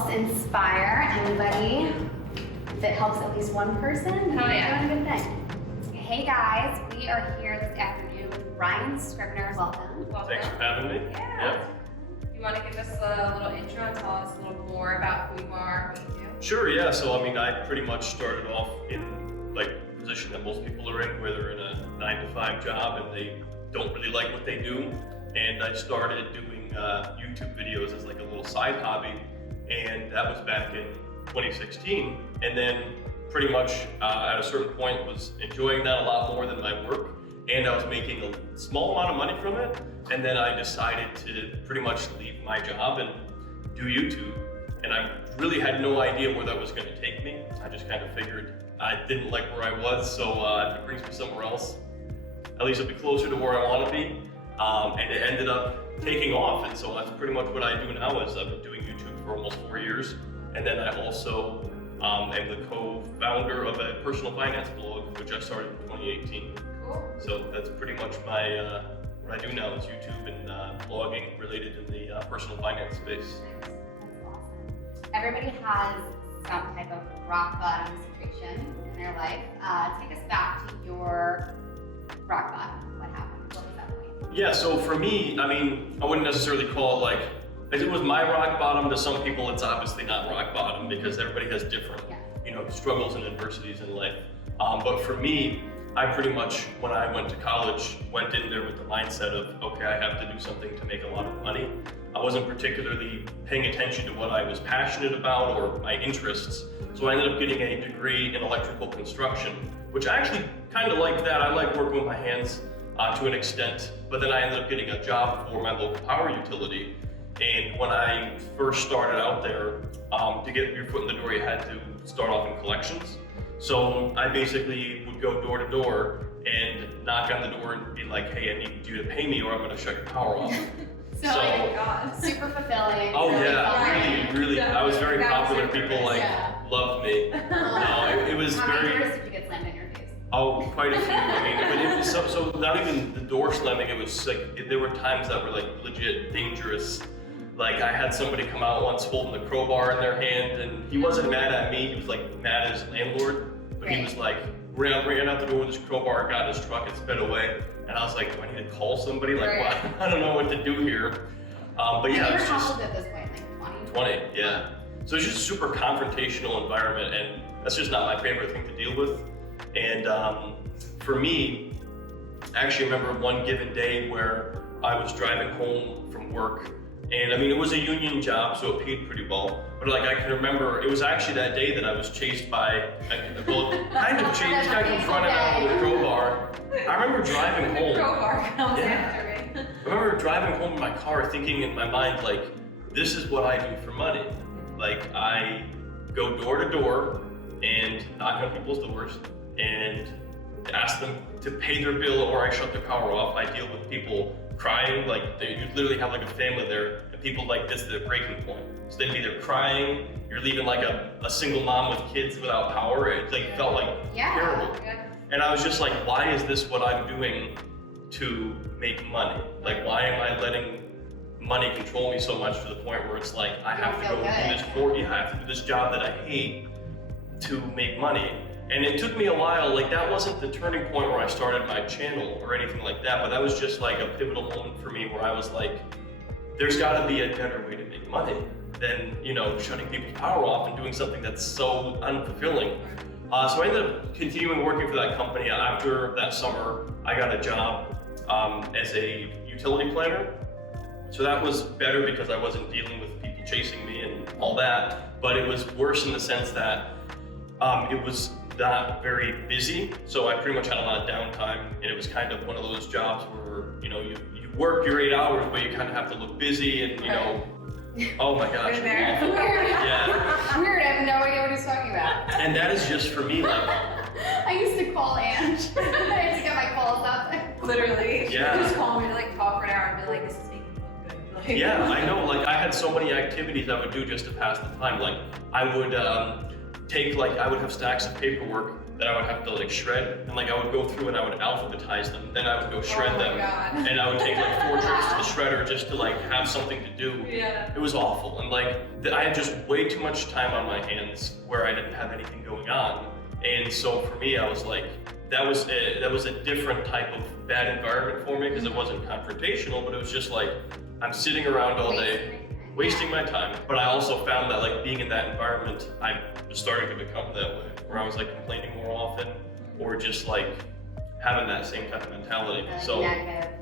helps inspire anybody, if it helps at least one person, then Oh, we're yeah. doing a good thing. Hey guys, we are here this afternoon with Ryan SCRIBNER. Welcome. Welcome. Thanks for having me. Yeah. You want to give us a little intro and tell us a little more about who you are, what you do? Sure, yeah. So, I mean, I pretty much started off in like the position that most people are in, where they're in a 9-to-5 job and they don't really like what they do. And I started doing YouTube videos as like a little side hobby, and that was back in 2016. And then pretty much at a certain point was enjoying that a lot more than my work, and I was making a small amount of money from it. And then I decided to pretty much leave my job and do YouTube. And I really had no idea where that was going to take me. I just kind of figured I didn't like where I was, so if it brings me somewhere else, at least it'll be closer to where I want to be. And it ended up taking off, and so that's pretty much what I do now. Is I've been doing YouTube for almost 4 years, and then I also am the co-founder of a personal finance blog, which I started in 2018. Cool. So that's pretty much my what I do now is YouTube and blogging related in the personal finance space. That's awesome. Everybody has some type of rock bottom situation in their life. Take us back to your rock bottom. What happened? What was that point? Yeah, so for me, I mean, I wouldn't necessarily call it like, if it was my rock bottom, to some people it's obviously not rock bottom because everybody has different, struggles and adversities in life. But for me, I pretty much, when I went to college, went in there with the mindset of, okay, I have to do something to make a lot of money. I wasn't particularly paying attention to what I was passionate about or my interests. So I ended up getting a degree in electrical construction, which I actually kind of like that. I like working with my hands to an extent, but then I ended up getting a job for my local power utility. And when I first started out there, to get your foot in the door, you had to start off in collections. So I basically would go door to door and knock on the door and be like, hey, I need you to pay me or I'm gonna shut your power off. So, Oh my God. super fulfilling. Oh really yeah, fun. really, I was very That was popular. super People like loved me. No, it was How many very, doors did you get slammed in your face? oh, quite a few. I mean, but it was so not even the door slamming, it was like, there were times that were like legit dangerous. Like I had somebody come out once holding a crowbar in their hand, and he wasn't mad at me, he was like mad at his landlord, but he was like, ran out the door with his crowbar, got in his truck and sped away. And I was like, do I need to call somebody? Like, Right. what? I don't know what to do here. But yeah, you it's were just how old at this point, like 20, yeah. So it's just a super confrontational environment, and that's just not my favorite thing to deal with. And for me, I actually remember one given day where I was driving home from work, and I mean, it was a union job, so it paid pretty well. But like, I can remember, it was actually that day that I was chased by, well, kind of chased, this guy comes running out with a crowbar. I remember driving home. Crowbar comes Yeah. after me. I remember driving home in my car thinking in my mind, like, this is what I do for money. Like, I go door to door and knock on people's doors and ask them to pay their bill, or I shut their power off. I deal with people crying, like you literally have like a family there, and people like this, their breaking point. So they'd be there crying, you're leaving like a single mom with kids without power. It like felt like terrible. Yeah. And I was just like, why is this what I'm doing to make money? Like, why am I letting money control me so much to the point where it's like, I have to go do this I have to do this job that I hate to make money. And it took me a while, like that wasn't the turning point where I started my channel or anything like that, but that was just like a pivotal moment for me where I was like, there's gotta be a better way to make money than, shutting people's power off and doing something that's so unfulfilling. So I ended up continuing working for that company. After that summer, I got a job as a utility planner. So that was better because I wasn't dealing with people chasing me and all that, but it was worse in the sense that it was not very busy. So I pretty much had a lot of downtime, and it was kind of one of those jobs where, you work your 8 hours, but you kind of have to look busy and, oh my gosh. Been there. awful. Yeah. Weird, I have no idea what he's talking about. And that is just for me, like, I used to call Ange. I had to get my calls up. Literally. Yeah. Just call me to like talk for an hour and be like, this is making me look good. Like, yeah, I know, like I had so many activities I would do just to pass the time. Like I would I would have stacks of paperwork that I would have to like shred, and like I would go through and I would alphabetize them, then I would go shred them, God. and I would take like 4 trips to the shredder just to like have something to do. Yeah. It was awful, and like I had just way too much time on my hands where I didn't have anything going on, and so for me, I was like, that was a different type of bad environment for me because it wasn't confrontational, but it was just like I'm sitting around all day, wasting my time. But I also found that like being in that environment, I was starting to become that way, where I was like complaining more often, or just like having that same type of mentality. So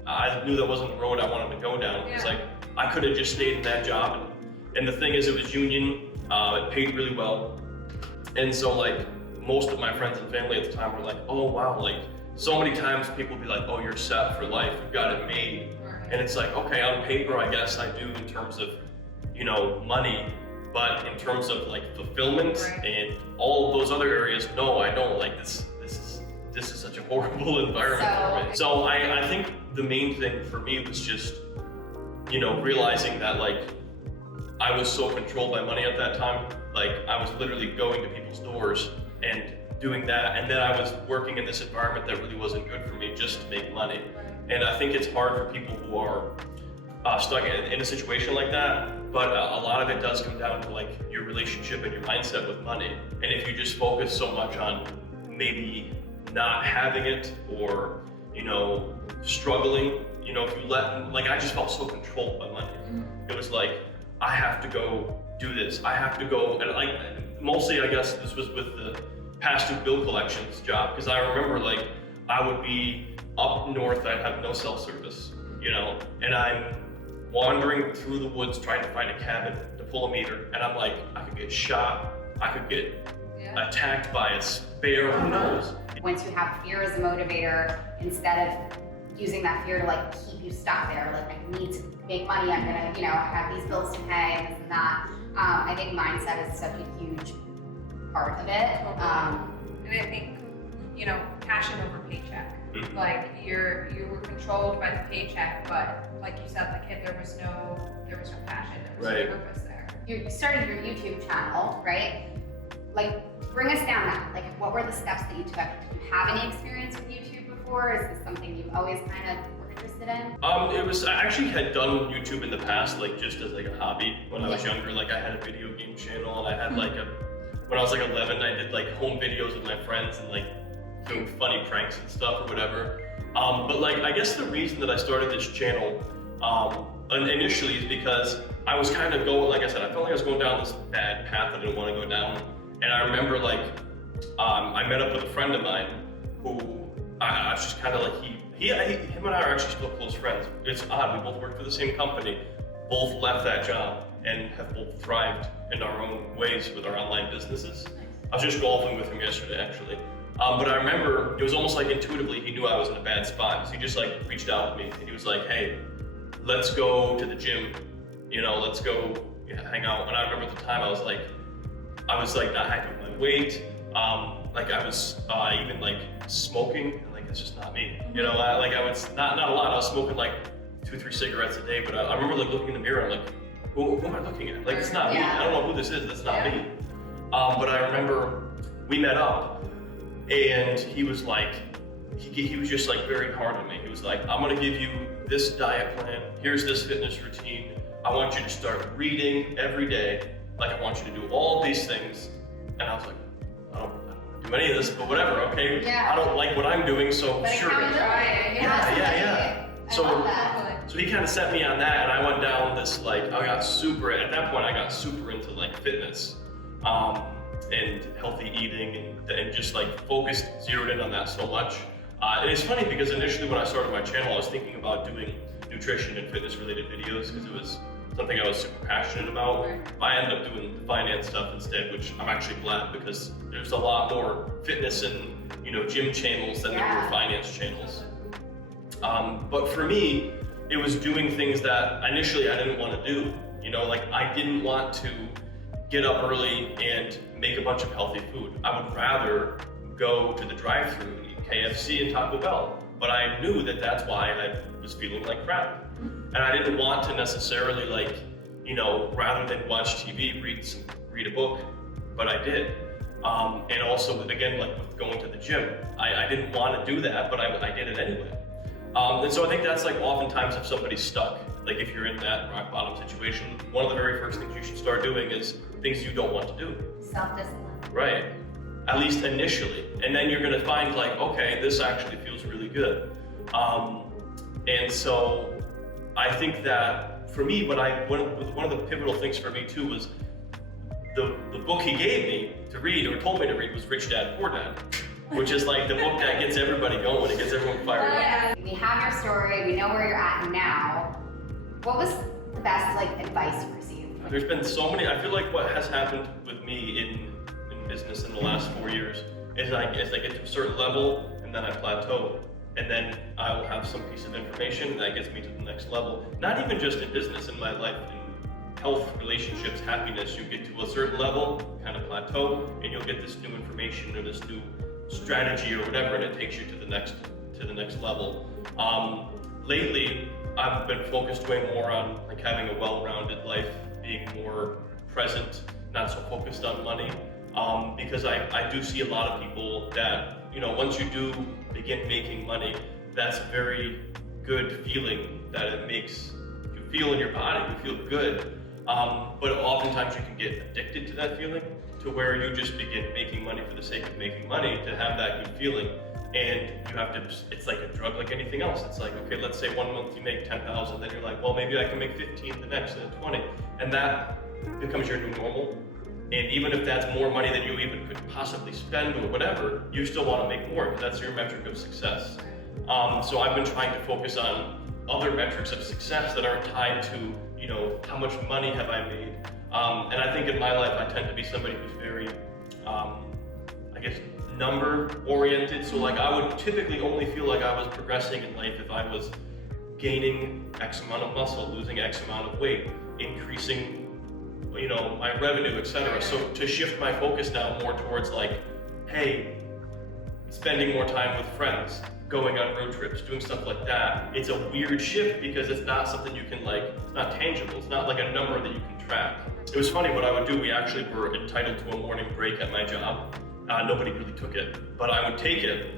I knew that wasn't the road I wanted to go down. It's like I could have just stayed in that job, and the thing is, it was union. It paid really well, and so like most of my friends and family at the time were like, "Oh wow!" Like so many times people would be like, "Oh, you're set for life. You've got it made." And it's like, okay, on paper, I guess I do in terms of, you know, money, but in terms of like fulfillment and all of those other areas, no, I don't. Like this is such a horrible environment for me. So I think the main thing for me was just, you know, realizing that like I was so controlled by money at that time. Like I was literally going to people's doors and doing that, and then I was working in this environment that really wasn't good for me just to make money. And I think it's hard for people who are stuck in a situation like that, but a lot of it does come down to like your relationship and your mindset with money. And if you just focus so much on maybe not having it, or, you know, struggling, you know, if you let, like I just felt so controlled by money. It was like, I have to go do this, I have to go, and like, mostly I guess this was with the past due bill collections job, because I remember like, I would be up north, I'd have no cell service, you know, and I'm wandering through the woods trying to find a cabin to pull a meter, and I'm like, I could get shot, I could get attacked by a bear, who knows? Once you have fear as a motivator, instead of using that fear to like keep you stuck there, like I need to make money, I'm gonna, you know, I have these bills to pay and this and that. I think mindset is such a huge part of it. And I think, you know, passion over paycheck. Like you were controlled by the paycheck, but like you said, like there was no passion, there was no purpose there. You started your YouTube channel, right? Like bring us down that. Like what were the steps that you took? Did you have any experience with YouTube before? Is this something you've always kind of were interested in? I actually had done YouTube in the past, like just as like a hobby when I was younger. Like I had a video game channel, and I had like when I was like 11, I did like home videos with my friends and like doing funny pranks and stuff or whatever. But like, I guess the reason that I started this channel initially is because I was kind of going, like I said, I felt like I was going down this bad path I didn't want to go down. And I remember like, I met up with a friend of mine who I was just kind of like, him and I are actually still close friends. It's odd, we both work for the same company, both left that job and have both thrived in our own ways with our online businesses. I was just golfing with him yesterday actually. But I remember it was almost like intuitively he knew I was in a bad spot. So he just like reached out to me and he was like, "Hey, let's go to the gym. You know, let's go hang out." And I remember at the time I was like not happy with my weight. Like I was even like smoking, and like it's just not me. You know, I was not a lot. I was smoking like 2-3 cigarettes a day. But I remember like looking in the mirror. I'm like, who am I looking at? Like it's not me. I don't know who this is. That's not me. But I remember we met up. And he was like, he was just like very hard on me. He was like, I'm gonna give you this diet plan. Here's this fitness routine. I want you to start reading every day. Like I want you to do all these things. And I was like, I don't do any of this, but whatever, okay? I don't like what I'm doing, so but So sure. So he kind of set me on that, and I went down this like, at that point I got super into like fitness. And healthy eating and just like focused, zeroed in on that so much. And it's funny because initially when I started my channel, I was thinking about doing nutrition and fitness related videos because it was something I was super passionate about. I ended up doing finance stuff instead, which I'm actually glad because there's a lot more fitness and, you know, gym channels than there were finance channels. But for me, it was doing things that initially I didn't want to do. You know, like I didn't want to get up early and make a bunch of healthy food. I would rather go to the drive-thru and eat KFC and Taco Bell. But I knew that that's why I was feeling like crap. And I didn't want to necessarily like, you know, rather than watch TV, read a book, but I did. And also, again, like with going to the gym, I didn't want to do that, but I did it anyway. And so I think that's like oftentimes if somebody's stuck, like if you're in that rock bottom situation, one of the very first things you should start doing is things you don't want to do. Self-discipline. Right. At least initially. And then you're gonna find like, okay, this actually feels really good. And so I think that for me, one of the pivotal things for me too was the book he gave me to read or told me to read was Rich Dad, Poor Dad, which is like the book that gets everybody going, it gets everyone fired up. We have your story, we know where you're at now. What was the best like advice you received? There's been so many, I feel like what has happened with me in business in the last 4 years is I get to a certain level and then I plateau. And then I will have some piece of information that gets me to the next level. Not even just in business, in my life, in health, relationships, happiness, you get to a certain level, kind of plateau, and you'll get this new information or this new strategy or whatever, and it takes you to the next level. Lately, I've been focused way more on like having a well-rounded life, being more present, not so focused on money, because I do see a lot of people that, you know, once you do begin making money, that's a very good feeling that it makes you feel in your body, you feel good. But oftentimes you can get addicted to that feeling to where you just begin making money for the sake of making money to have that good feeling. And you have to, it's like a drug like anything else. It's like, okay, let's say 1 month you make 10,000, then you're like, well, maybe I can make 15 the next, and then 20. And that becomes your new normal. And even if that's more money than you even could possibly spend or whatever, you still want to make more because that's your metric of success. So I've been trying to focus on other metrics of success that aren't tied to, you know, how much money have I made. And I think in my life, I tend to be somebody who's very, I guess, number oriented. So like I would typically only feel like I was progressing in life if I was gaining X amount of muscle, losing X amount of weight, increasing, you know, my revenue, etc. So to shift my focus now more towards like, hey, spending more time with friends, going on road trips, doing stuff like that. It's a weird shift because it's not something you can like, it's not tangible. It's not like a number that you can track. It was funny what I would do. We actually were entitled to a morning break at my job. Nobody really took it, but I would take it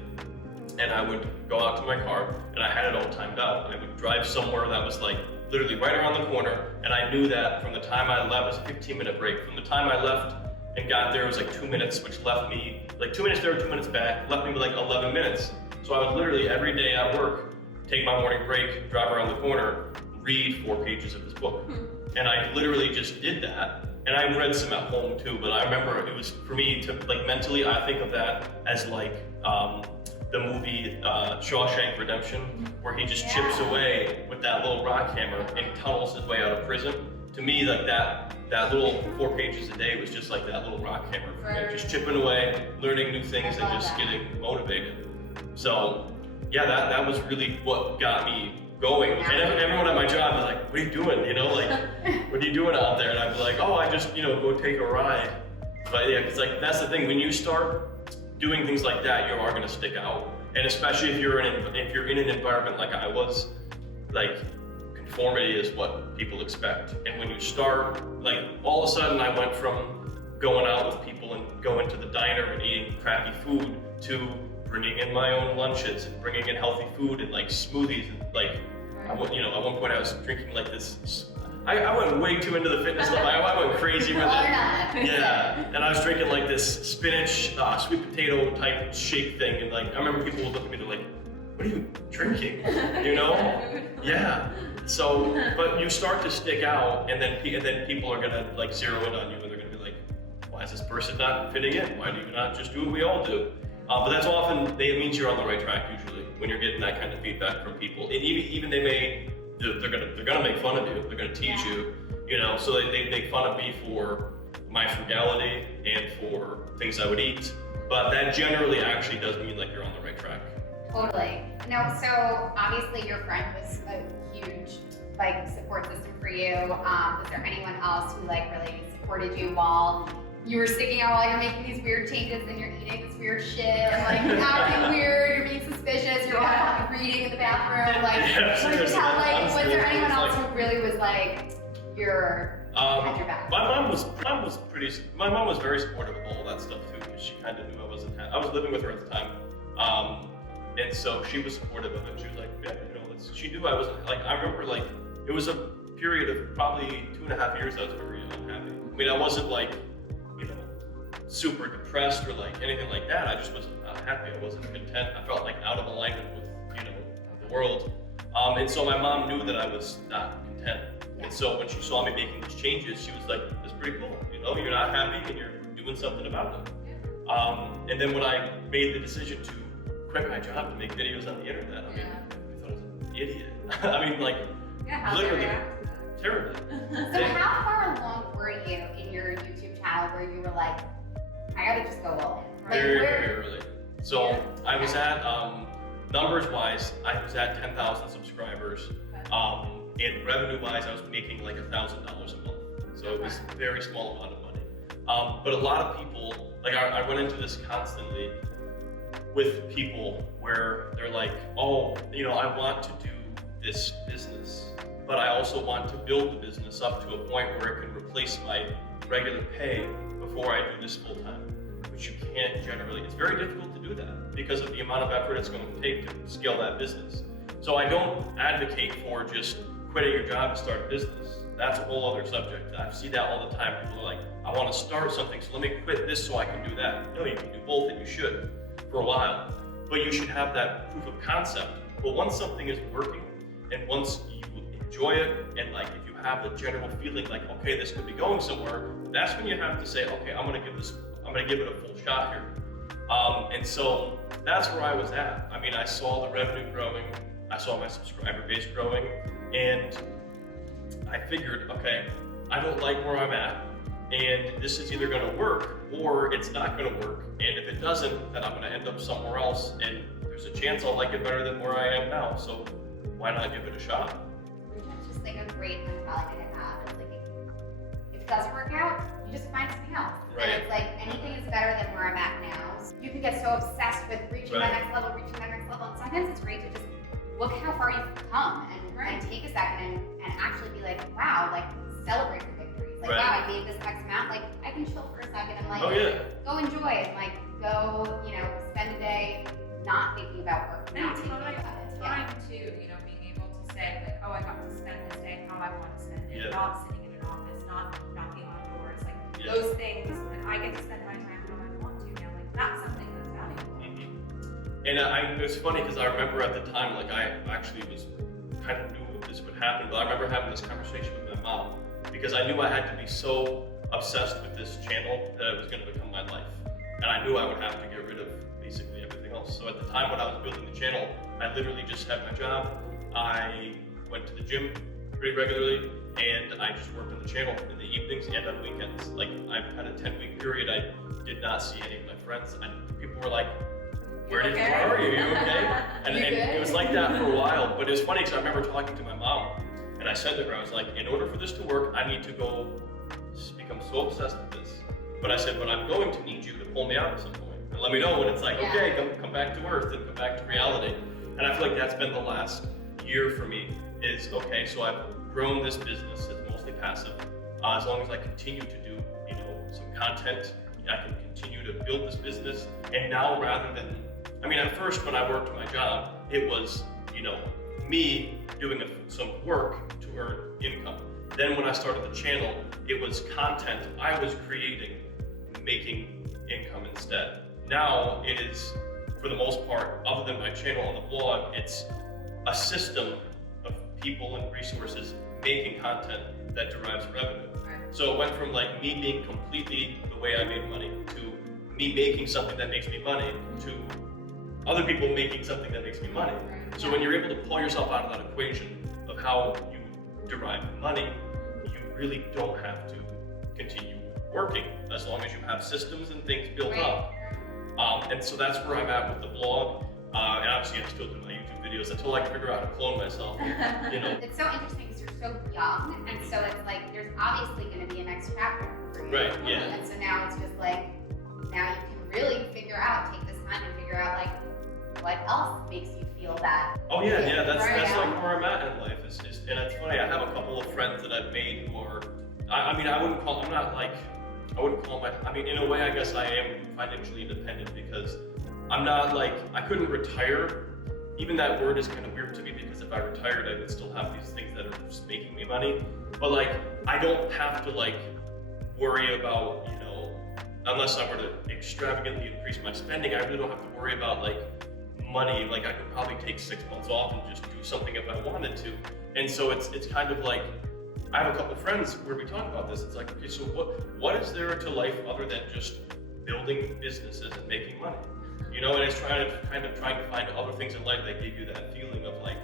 and I would go out to my car and I had it all timed out. I would drive somewhere that was like literally right around the corner, and I knew that from the time I left, it was a 15-minute break. From the time I left and got there, it was like 2 minutes, which left me like 2 minutes there, 2 minutes back, left me with like 11 minutes. So I would literally every day at work, take my morning break, drive around the corner, read 4 pages of this book. And I literally just did that. And I read some at home too, but I remember it was, for me to like mentally, I think of that as like the movie Shawshank Redemption, where he just chips away with that little rock hammer and tunnels his way out of prison. To me, like that little 4 pages a day was just like that little rock hammer for me, just chipping away, learning new things and just getting motivated. So yeah, that was really what got me going. And everyone at my job was like, what are you doing? You know, like, what are you doing out there? And I'd be like, oh, I just, you know, go take a ride. But yeah, it's like, that's the thing, when you start doing things like that, you are gonna stick out. And especially if you're in an environment like I was, like, conformity is what people expect. And when you start, like, all of a sudden I went from going out with people and going to the diner and eating crappy food to bringing in my own lunches and bringing in healthy food and like smoothies and like, you know, at one point I was drinking like this, I went way too into the fitness stuff. I went crazy with it. Yeah, and I was drinking like this spinach, sweet potato type shake thing, and like I remember people would look at me, they're like, "What are you drinking?" You know? Yeah. So, but you start to stick out, and then people are gonna like zero in on you, and they're gonna be like, "Why is this person not fitting in? Why do you not just do what we all do?" But that's often it means you're on the right track usually when you're getting that kind of feedback from people, and even they're gonna make fun of you, they're gonna tease you, you know. So they make fun of me for my frugality and for things I would eat, but that generally actually does mean like you're on the right track. Totally. No, so obviously your friend was a huge like support system for you. Was there anyone else who like really supported you while you were sticking out, while you're making these weird changes and you're eating this weird shit and like you're acting weird, you're being suspicious, you're all fucking reading in the bathroom, like was there anyone else who really was like your Had your back? My mom was very supportive of all that stuff too, because she kind of knew I was living with her at the time. And so she was supportive of it. She was like, yeah, she knew I wasn't, like, I remember, like, it was a period of probably 2.5 years I was very unhappy. I mean, I wasn't like, super depressed or like anything like that. I just wasn't happy. I wasn't content. I felt like out of alignment with, the world. And so my mom knew that I was not content. And so when she saw me making these changes, she was like, that's pretty cool. You're not happy and you're doing something about it. And then when I made the decision to quit my job to make videos on the internet, I thought I was an idiot. I mean, like, literally, terribly. So how far along were you in your YouTube channel where you were like, I gotta just go all in? Very, very early. So I was at, numbers-wise, I was at 10,000 subscribers. And revenue-wise, I was making like $1,000 a month. So it was a very small amount of money. But a lot of people, like I run into this constantly with people where they're like, oh, I want to do this business, but I also want to build the business up to a point where it can replace my regular pay before I do this full time, which you can't generally. It's very difficult to do that because of the amount of effort it's going to take to scale that business. So I don't advocate for just quitting your job and start a business. That's a whole other subject. I see that all the time. People are like, I want to start something, so let me quit this so I can do that. No, you can do both, and you should for a while. But you should have that proof of concept. But once something is working, and once you enjoy it, and like if you have the general feeling like, okay, this could be going somewhere, that's when you have to say, okay, I'm gonna give it a full shot here. And so that's where I was at. I mean, I saw the revenue growing, I saw my subscriber base growing, and I figured, okay, I don't like where I'm at, and this is either gonna work or it's not gonna work. And if it doesn't, then I'm gonna end up somewhere else, and there's a chance I'll like it better than where I am now. So why not give it a shot? It's just like a great mentality to have. It's like, if it doesn't work out, you just find something else. Right. And it's like, anything is better than where I'm at now. So you can get so obsessed with reaching that next level, and sometimes it's great to just look how far you've come and take a second and actually be like, wow, like celebrate your victories. Like, wow, I made this X amount, like I can chill for a second and like go enjoy and like go, spend a day not thinking about work. And not thinking about it. time too, being able to say like, oh, I got to spend this day how I want to spend it, not sitting in an office, not knocking on doors, like those things, and I get to spend my time how I want to now, like that's something that's valuable. And it's funny because I remember at the time, like I actually was kind of knew this would happen, but I remember having this conversation with my mom because I knew I had to be so obsessed with this channel that it was going to become my life. And I knew I would have to get rid of basically everything else. So at the time when I was building the channel, I literally just had my job. I went to the gym pretty regularly, and I just worked on the channel in the evenings and on weekends. Like I had a 10-week period, I did not see any of my friends. And people were like, where are you? Are you okay? And it was like that for a while, but it was funny because I remember talking to my mom, and I said to her, I was like, in order for this to work, I need to go become so obsessed with this. But I said, but I'm going to need you to pull me out at some point and let me know when it's like, okay, come back to earth and come back to reality. And I feel like that's been the last year for me is, okay, so I've grown this business, it's mostly passive. As long as I continue to do, some content, I can continue to build this business. And now rather than, at first when I worked my job, it was, me doing some work to earn income. Then when I started the channel, it was content I was creating, making income instead. Now it is, for the most part, other than my channel on the blog, it's a system of people and resources making content that derives revenue. So it went from like me being completely the way I made money to me making something that makes me money to other people making something that makes me money. So when you're able to pull yourself out of that equation of how you derive money, you really don't have to continue working as long as you have systems and things built up. And so that's where I'm at with the blog. And obviously I still do my YouTube videos until I can figure out how to clone myself. It's so interesting because you're so young, and so it's like there's obviously going to be a next chapter for you. Right, yeah. And so now it's just like, now you can really figure out, take this time and figure out like what else makes you feel that. Oh yeah, that's like where I'm at in life. And it's funny, I have a couple of friends that I've made who are, I I mean, in a way, I guess I am financially independent because I'm not like, I couldn't retire. Even that word is kind of weird to me because if I retired, I would still have these things that are just making me money. But like, I don't have to like worry about, you know, unless I were to extravagantly increase my spending, I really don't have to worry about like money. Like I could probably take 6 months off and just do something if I wanted to. And so it's kind of like, I have a couple friends where we talk about this. It's like, okay, so what is there to life other than just building businesses and making money? You know, and it's trying to find other things in life that give you that feeling of like,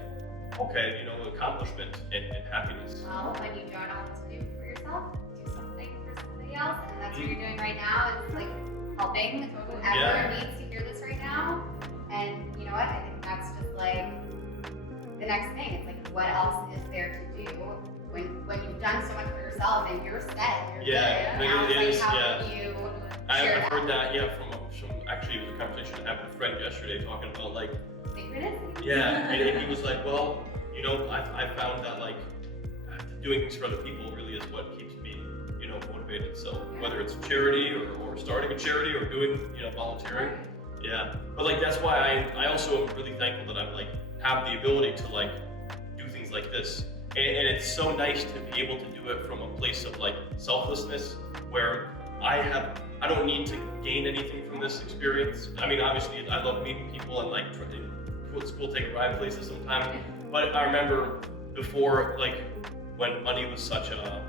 okay, you know, accomplishment and happiness. Well, when you don't know what to do for yourself, do something for somebody else, and that's what you're doing right now. Is like helping whoever needs to hear this right now. And you know what? I think that's just like the next thing. It's like, what else is there to do when you've done so much for yourself and you're set, you're good. Now it's like, how can you share I've heard that, from actually, it was a conversation I had with a friend yesterday talking about like, synchronicity. Yeah, and he was like, well, you know, I found that like doing things for other people really is what keeps me, you know, motivated. So whether it's charity or starting a charity or doing, you know, volunteering, but like that's why I also am really thankful that I'm like have the ability to like do things like this, and it's so nice to be able to do it from a place of like selflessness where I don't need to gain anything from this experience. I mean, obviously, I love meeting people and like school take a ride places sometimes. But I remember before, like when money was such a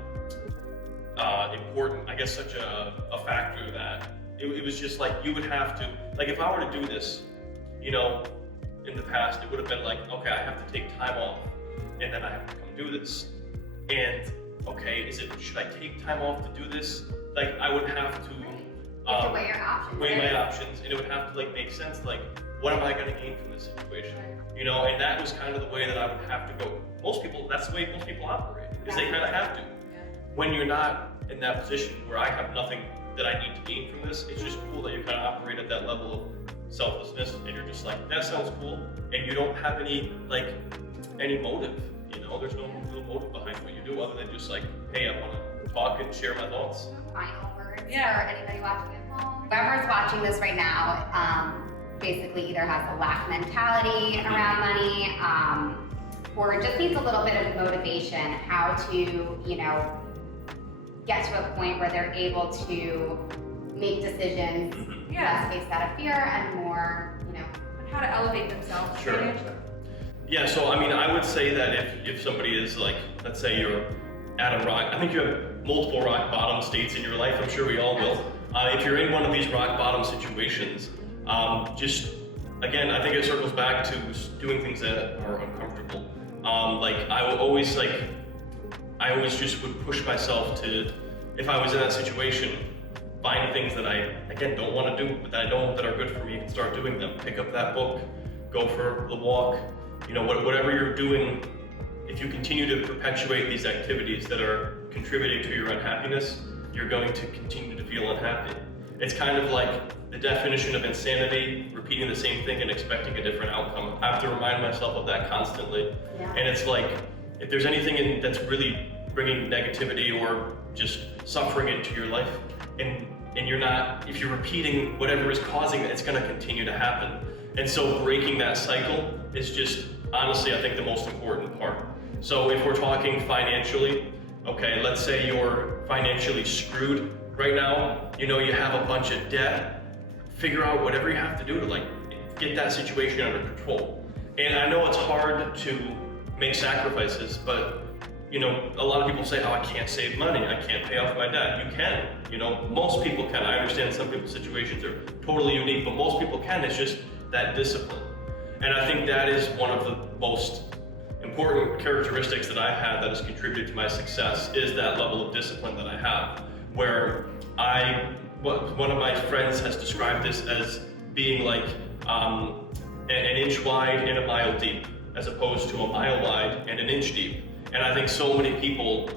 important, I guess, such a factor that it was just like you would have to, like if I were to do this, you know, in the past, it would have been like, okay, I have to take time off, and then I have to come do this. And okay, should I take time off to do this? Like I would have to. You have to weigh your options. Weigh my options, and it would have to like make sense. Like, what am I going to gain from this situation? You know, and that was kind of the way that I would have to go. That's the way most people operate, is they kind of have to. When you're not in that position where I have nothing that I need to gain from this, it's just cool that you kind of operate at that level of selflessness, and you're just like, that sounds cool, and you don't have any motive. You know, there's no real motive behind what you do other than just like, hey, I want to talk and share my thoughts. Final words for anybody watching at home. Whoever's watching this right now, basically either has a lack mentality around money, or just needs a little bit of motivation, how to, you know, get to a point where they're able to make decisions less based out of fear and more, you know, how to elevate themselves financially. Yeah, so I mean, I would say that if somebody is like, let's say you're at a rock, I think you have multiple rock bottom states in your life, I'm sure we all will. If you're in one of these rock bottom situations, just, again, I think it circles back to doing things that are uncomfortable. Like I always just would push myself to, if I was in that situation, find things that I, again, don't want to do, but that I know that are good for me and start doing them. Pick up that book, go for the walk, you know, whatever you're doing. If you continue to perpetuate these activities that are contributing to your unhappiness, you're going to continue to feel unhappy. It's kind of like the definition of insanity, repeating the same thing and expecting a different outcome. I have to remind myself of that constantly. And it's like, if there's anything that's really bringing negativity or just suffering into your life, and you're not, if you're repeating whatever is causing it, it's gonna continue to happen. And so breaking that cycle is just, honestly, I think the most important part. So if we're talking financially, okay, let's say you're financially screwed right now, you know, you have a bunch of debt, figure out whatever you have to do to like get that situation under control. And I know it's hard to make sacrifices, but you know, a lot of people say, oh, I can't save money, I can't pay off my debt. You can, you know, most people can. I understand some people's situations are totally unique, but most people can. It's just that discipline. And I think that is one of the most important characteristics that I've had that has contributed to my success, is that level of discipline that I have, where one of my friends has described this as being like an inch wide and a mile deep, as opposed to a mile wide and an inch deep. And I think so many people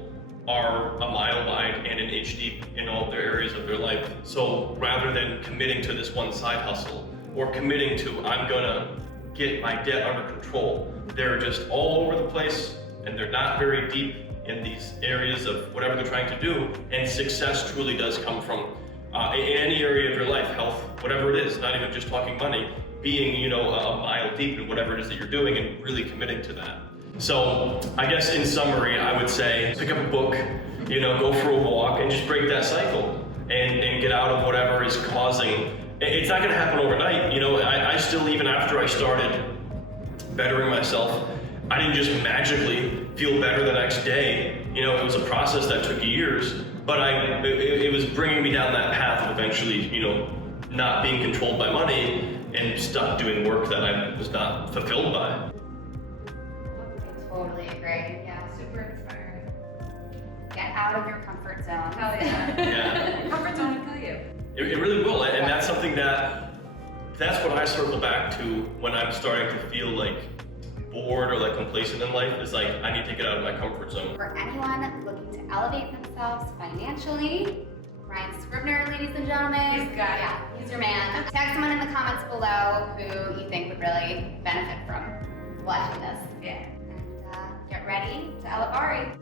are a mile wide and an inch deep in all their areas of their life. So rather than committing to this one side hustle, or committing to, I'm gonna get my debt under control, they're just all over the place, and they're not very deep in these areas of whatever they're trying to do. And success truly does come from in any area of your life, health, whatever it is, not even just talking money, being, you know, a mile deep in whatever it is that you're doing and really committing to that. So I guess in summary, I would say pick up a book, you know, go for a walk and just break that cycle and get out of whatever is causing. It's not gonna happen overnight. You know, I still, even after I started bettering myself, I didn't just magically feel better the next day. You know, it was a process that took years, but it was bringing me down that path of eventually, you know, not being controlled by money and stop doing work that I was not fulfilled by. I totally agree. Yeah. Super inspiring. Get out of your comfort zone. Hell yeah. Yeah. Comfort zone will kill you. It really will, and that's something that's what I circle back to when I'm starting to feel like bored or like complacent in life, is like, I need to get out of my comfort zone. For anyone looking to elevate themselves financially, Ryan Scribner, ladies and gentlemen. He's got it. Yeah, he's your man. Tag someone in the comments below who you think would really benefit from watching this. Yeah. And get ready to ELEVARI.